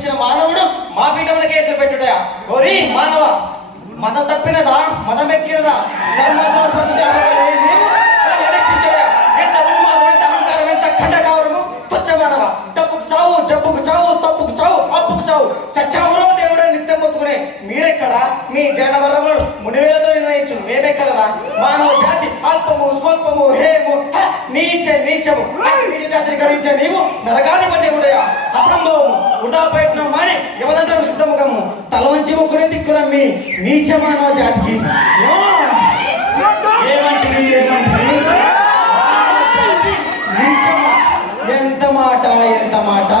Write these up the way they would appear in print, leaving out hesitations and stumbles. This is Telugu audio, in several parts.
పంపించిన మానవుడు మా పీఠమున కేసులు పెట్టుటయా? ఓరి మానవ, మతం తప్పినదా, మతం ఎక్కినదా, ధర్మాసన ఎంత ఉన్మాదం, ఎంత అహంకారం, ఎంత ఖండకావరము! తుచ్చ మానవ, డబ్బుకు చావు, జబ్బుకు చావు, తప్పుకు చావు, అప్పుకు చావు, చచ్చావులో దేవుడు నిత్యం మొత్తుకునే మీరెక్కడా? మీ జనవరములను మునివేలతో నిర్ణయించు మేమెక్కడరా? మానవ జాతి అల్పము, స్వల్పము, హేము, నీచము, నీచ జాతిని గడించే నీవు నరకాధిపతి దేవుడయా? అసంభవము, ఉదాపేటను మాని యమదండకు సిద్ధముఖము, తల వంచి ముక్కునే దిక్కురమ్మి నీచ మానవ జాతికి ఏమంటివి? ఎంత మాట, ఎంత మాట!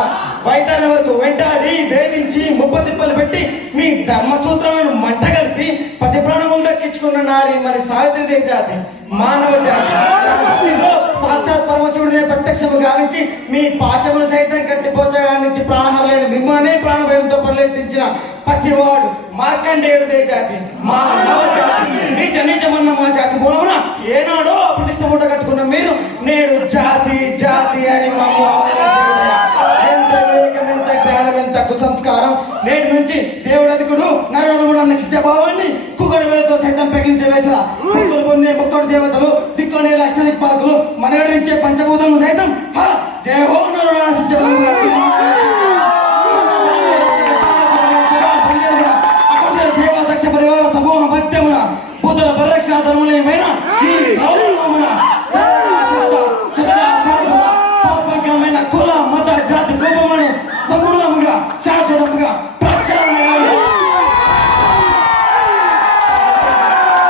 వైతాల వరకు వెంటాడి వేధించి ముప్పతిప్పలు పెట్టి మీ ధర్మ సూత్రాలను మంట కలిపి పతి ప్రాణములు దక్కించుకున్న నారి మరి సావిత్రిదేవి జాతి, మానవ జాతి. సాక్షాత్ పరమశివుడిని ప్రత్యక్షము గావించి మీ పాశములు సైతం కట్టిపోచగా నుంచి ప్రాణహారులైన మిమ్మల్ని ప్రాణభయంతో పరిలెట్టించిన పసివాడు మార్కండేయుడు దేవి జాతి, మానవ జాతి. నీచమన్న మా జాతి మూలమున ఏనాడో ప్రతిష్ట మూట కట్టుకున్న మీరు నేడు జాతి జాతి అని మాకు ఎంత వివేకం, ఎంత జ్ఞానం, ఎంత కుసంస్కారం! నేటి నుంచి దేవుడు అధికుడు, నరుడు నిశ్చభావాన్ని కుక్కడి వేలతో సైతం పెగిలించే వేసల ముక్కులు పొందే ముక్కడు దేవతలు, దిక్కునే అష్టదిక్పాలకులు, మనగడించే పంచభూతము సైతం